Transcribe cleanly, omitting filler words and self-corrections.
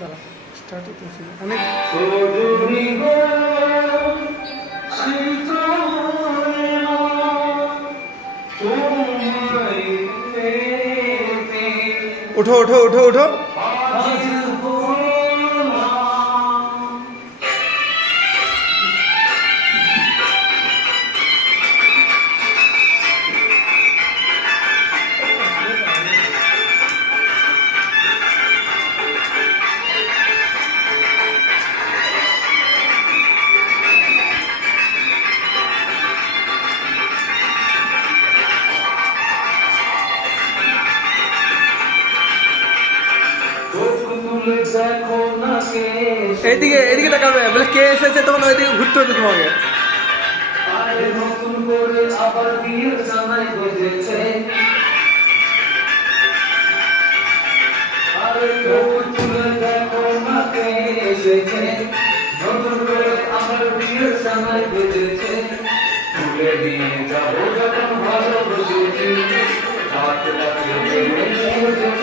দাঁড়া স্টার্টই তো ছিল অনেক ওঠো ওঠো ওঠো ওঠো এইদিকে এদিকে তাকাবে বলে কে এসেছে তখন ওইদিকে ঘুরতে হবে তোমাকে নতুন করে আবার বিয়ের জানাই বেজেছে আরে চোখ তুলে দেখো না কে এসেছে নতুন করে আবার বিয়ের জানাই বেজেছে তুলে নিয়ে যাবো যখন ভালোবেসেছি রাত রাতে